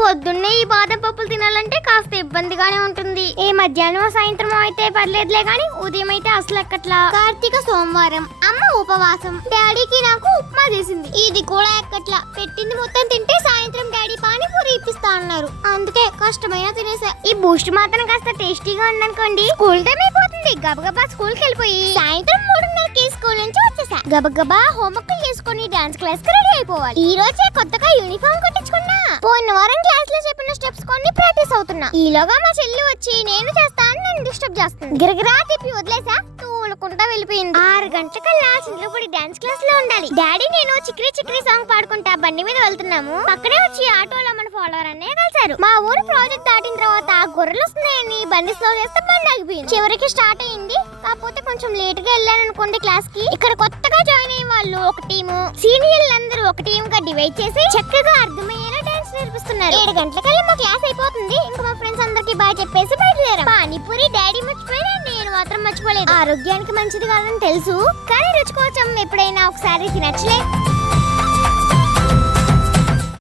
పొద్దున్నే ఈ బాదం పప్పులు తినాలంటే కాస్త ఇబ్బందిగానే ఉంటుంది. ఏ మధ్యాహ్నం సాయంత్రం అయితే పర్లేదులే గాని ఉదయం అయితే అసలు ఎక్కట్లా. కార్తీక సోమవారం అమ్మ ఉపవాసం. డాడీకి నాకు ఉప్మా చేసింది. ఇది కూడా ఎక్కట్లా. పెట్టింది మొత్తం తింటే సాయంత్రం డాడీ పానీపూరి ఇప్పిస్తా అన్నారు. అందుకే కష్టమైనా తినేసా. ఈ బూస్ట్ మాత్రం కాస్త టేస్టీగా ఉందనుకోండి. స్కూల్ టైం అయిపోతుంది. గబగబా స్కూల్కి వెళ్ళిపోయి. సాయంత్రం మూడున్నరకి గబగబా హోంవర్క్ చేసుకుని డాన్స్ క్లాస్కి రెడీ అయిపోవాలి. ఈ రోజే కొత్తగా యూనిఫామ్ కుట్టించుకున్నా. పోయిన వారం క్లాస్లో చెప్పిన స్టెప్స్ కొన్ని ప్రాక్టీస్ అవుతున్నా. ఈలోగా మా చెల్లి వచ్చి నేను చేస్తా అని నన్ను డిస్టర్బ్ చేస్తుంది. గిరగిరా తిప్పి వదిలేసా తూలుకుంటా వెళ్ళిపోయింది. ఆరు గంటలకల్లా చింతలపూడి డాన్స్ క్లాస్లో ఉండాలి. డాడీ నేను చిక్రీ చిక్రీ సాంగ్ పాడుకుంటా బండి మీద వెళ్తున్నాము. పక్కనే వచ్చి ఆటోలో మన ఫాలోవర్ అనే కలిసారు మా ఊరు ప్రాజెక్ట్ దాటిన తర్వాత గొర్రెలు వస్తున్నాయని బండి స్లో చేస్తే బండి ఆగిపోయింది చివరికి స్టార్ట్ అయింది కాకపోతే కొంచెం లేట్గా వెళ్ళాను అనుకోండి క్లాస్కి. ఇక్కడ కొత్తగా జాయిన్ అయ్యే వాళ్ళు ఒక టీము సీనియర్లు అందరూ ఒక టీమ్గా డివైడ్ చేసి చక్కగా అర్థమయ్యేలా డాన్స్ నేర్పిస్తున్నారు. ఏడు గంటలకల్లా మా క్లాస్ అయిపోతుంది. ఇంకా మా ఫ్రెండ్స్ అందరికి బాగా చెప్పేసి బయలుదేరాం. పానీపూరి డాడీ మర్చిపోయినా నేను మాత్రం మర్చిపోలేదు. ఆరోగ్యానికి మంచిది కాదని తెలుసు. కానీ రుచి కోసం ఎప్పుడైనా ఒకసారి తినచ్చులే.